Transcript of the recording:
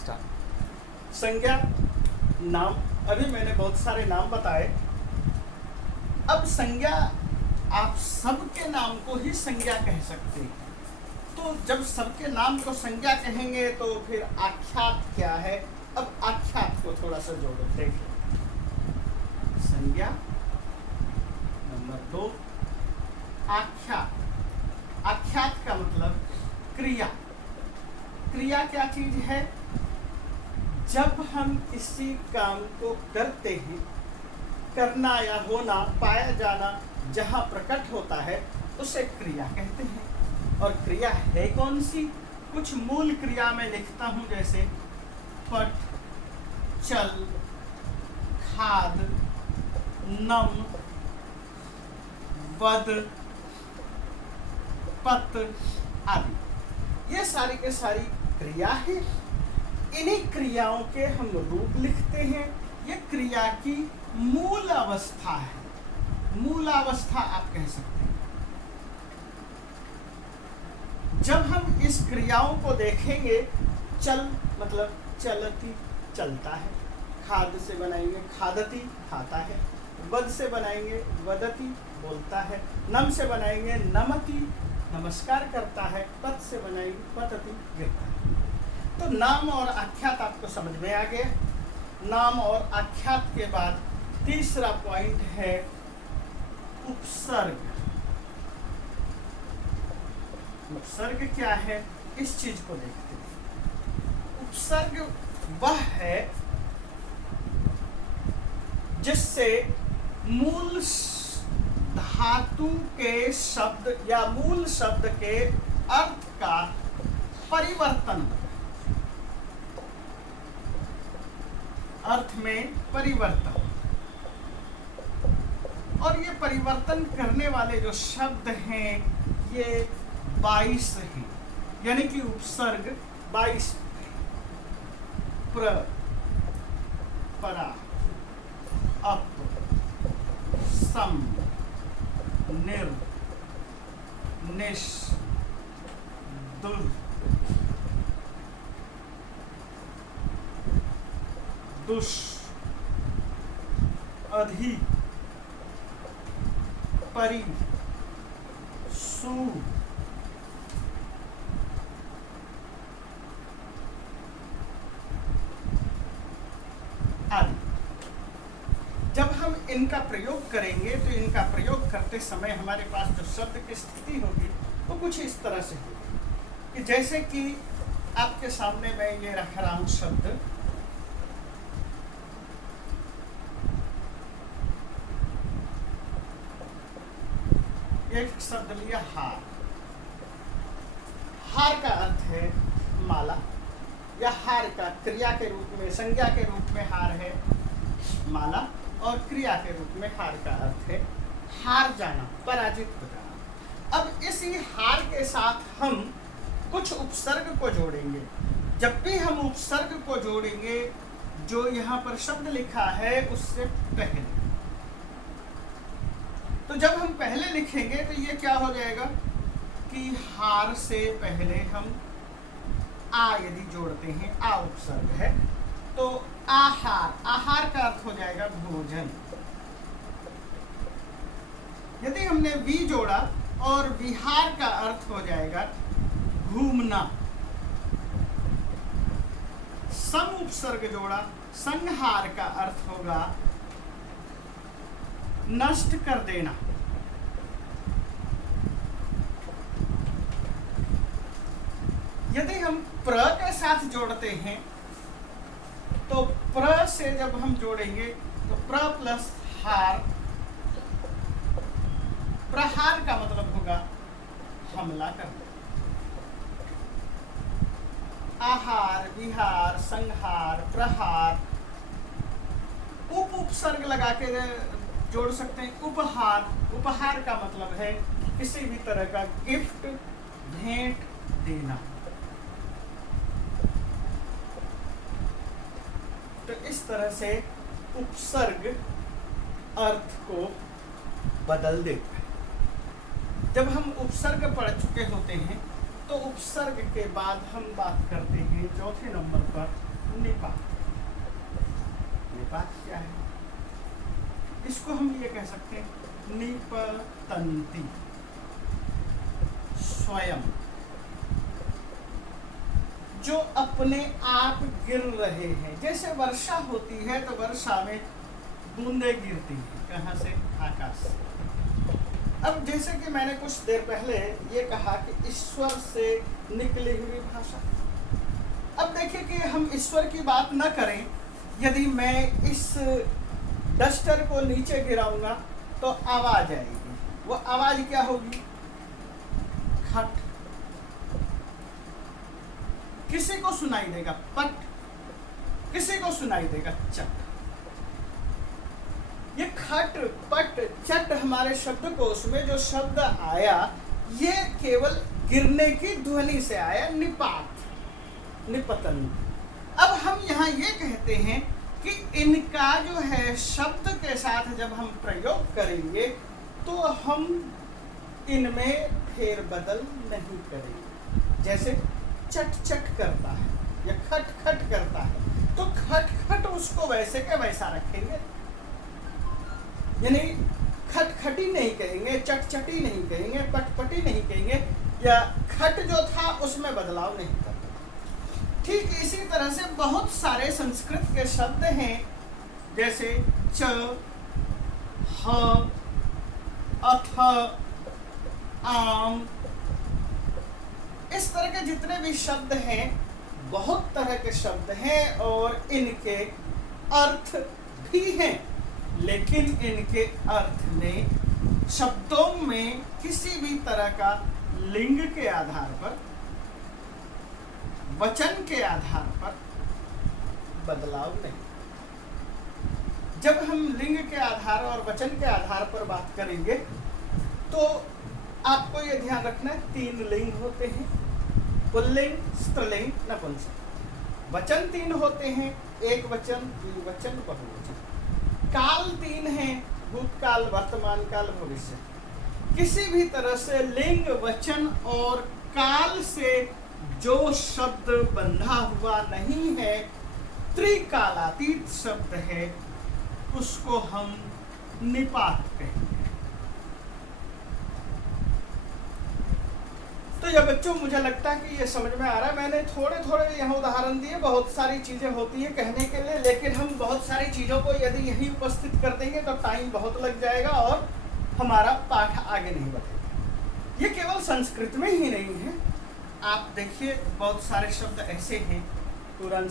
Start. संज्ञा नाम, अभी मैंने बहुत सारे नाम बताए। अब संज्ञा आप सबके नाम को ही संज्ञा कह सकते हैं। तो जब सबके नाम को संज्ञा कहेंगे तो फिर आख्यात क्या है। अब आख्यात को थोड़ा सा जोड़ो, देखिए। संज्ञा नंबर 2 आख्यात। आख्यात का मतलब क्रिया। क्रिया क्या चीज है? जब हम किसी काम को करते हैं, करना या होना, पाया जाना जहाँ प्रकट होता है उसे क्रिया कहते हैं। और क्रिया है कौन सी? कुछ मूल क्रिया में लिखता हूँ, जैसे पट, चल, खाद, नम, वद, पत आदि। ये सारी के सारी क्रिया है। इन्हीं क्रियाओं के हम रूप लिखते हैं। ये क्रिया की मूल अवस्था है। मूल अवस्था आप कह सकते हैं। जब हम इस क्रियाओं को देखेंगे, चल मतलब चलती, चलता है। खाद से बनाएंगे खादती, खाता है। वद से बनाएंगे वदती, बोलता है। नम से बनाएंगे नमती, नमस्कार करता है। पत से बनाएंगे पतती, गिरता है। तो नाम और आख्यात आपको समझ में आ गया। नाम और आख्यात के बाद तीसरा पॉइंट है उपसर्ग। उपसर्ग क्या है, इस चीज को देखते हैं। उपसर्ग वह है जिससे मूल धातु के शब्द या मूल शब्द के अर्थ का परिवर्तन, अर्थ में परिवर्तन। और ये परिवर्तन करने वाले जो शब्द हैं ये 22 हैं, यानी कि उपसर्ग 22 प्र, परा, अप, सम, निर, निश, दुर, दुष, अधि, परि, सु, आदि। जब हम इनका प्रयोग करेंगे तो इनका प्रयोग करते समय हमारे पास जो शब्द की स्थिति होगी वो कुछ इस तरह से होगी कि जैसे कि आपके सामने मैं ये रख रहा हूं शब्द, एक शब्द लिया हार। हार का अर्थ है माला, या हार का क्रिया के रूप में, संज्ञा के रूप में हार है माला, और क्रिया के रूप में हार का अर्थ है हार जाना, पराजित हो जाना। अब इसी हार के साथ हम कुछ उपसर्ग को जोड़ेंगे। जब भी हम उपसर्ग को जोड़ेंगे, जो यहाँ पर शब्द लिखा है उससे पहले, तो जब हम पहले लिखेंगे तो ये क्या हो जाएगा कि हार से पहले हम आ यदि जोड़ते हैं, आ उपसर्ग है, तो आहार, आहार का अर्थ हो जाएगा भोजन। यदि हमने वी जोड़ा और विहार का अर्थ हो जाएगा घूमना। सम उपसर्ग जोड़ा, संहार का अर्थ होगा नष्ट कर देना। यदि हम प्र के साथ जोड़ते हैं तो प्र से जब हम जोड़ेंगे तो प्र प्लस हार, प्रहार का मतलब होगा हमला करना। आहार, विहार, संहार, प्रहार, उपसर्ग लगा के जोड़ सकते हैं। उपहार, उपहार का मतलब है किसी भी तरह का गिफ्ट, भेंट देना। तो इस तरह से उपसर्ग अर्थ को बदल देता है। जब हम उपसर्ग पढ़ चुके होते हैं तो उपसर्ग के बाद हम बात करते हैं चौथे नंबर पर निपात। निपात क्या है? इसको हम ये कह सकते हैं निपतंती, स्वयं जो अपने आप गिर रहे हैं। जैसे वर्षा होती है तो वर्षा में बूंदे गिरती हैं, कहाँ से? आकाश से। अब जैसे कि मैंने कुछ देर पहले ये कहा कि ईश्वर से निकली हुई भाषा। अब देखिए कि हम ईश्वर की बात न करें, यदि मैं इस डस्टर को नीचे गिराऊंगा तो आवाज आएगी। वो आवाज क्या होगी? खट। किसी को सुनाई देगा पट, किसी को सुनाई देगा चट। ये खट पट चट हमारे शब्दकोश में जो शब्द आया, ये केवल गिरने की ध्वनि से आया, निपात, निपतन। अब हम यहाँ ये कहते हैं कि इनका जो है शब्द के साथ जब हम प्रयोग करेंगे तो हम इनमें फेरबदल नहीं करेंगे। जैसे चट चट करता है या खट खट करता है, तो खट खट उसको वैसे के वैसा रखेंगे, यानी खटखटी नहीं कहेंगे, चटचटी नहीं कहेंगे, पटपटी नहीं कहेंगे, या खट जो था उसमें बदलाव नहीं करना। ठीक इसी तरह से बहुत सारे संस्कृत के शब्द हैं, जैसे च, ह, अथ, आम, इस तरह के जितने भी शब्द हैं, बहुत तरह के शब्द हैं और इनके अर्थ भी हैं, लेकिन इनके अर्थ में शब्दों में किसी भी तरह का लिंग के आधार पर, वचन के आधार पर बदलाव नहीं। जब हम लिंग के आधार और वचन के आधार पर बात करेंगे तो आपको ये ध्यान रखना है, 3 लिंग होते हैं, पुल्लिंग, स्त्रीलिंग, नपुंसक। वचन 3 होते हैं, एक वचन, द्विवचन, बहुवचन। काल 3 हैं, भूतकाल, वर्तमान काल, भविष्य। किसी भी तरह से लिंग, वचन और काल से जो शब्द बंधा हुआ नहीं है, त्रिकालातीत शब्द है, उसको हम निपात कहेंगे। तो ये बच्चों, मुझे लगता है कि ये समझ में आ रहा है। मैंने थोड़े थोड़े यहाँ उदाहरण दिए, बहुत सारी चीज़ें होती है कहने के लिए, लेकिन हम बहुत सारी चीज़ों को यदि यहीं उपस्थित कर देंगे तो टाइम बहुत लग जाएगा और हमारा पाठ आगे नहीं बढ़ेगा। ये केवल संस्कृत में ही नहीं है, आप देखिए बहुत सारे शब्द ऐसे हैं, तुरंत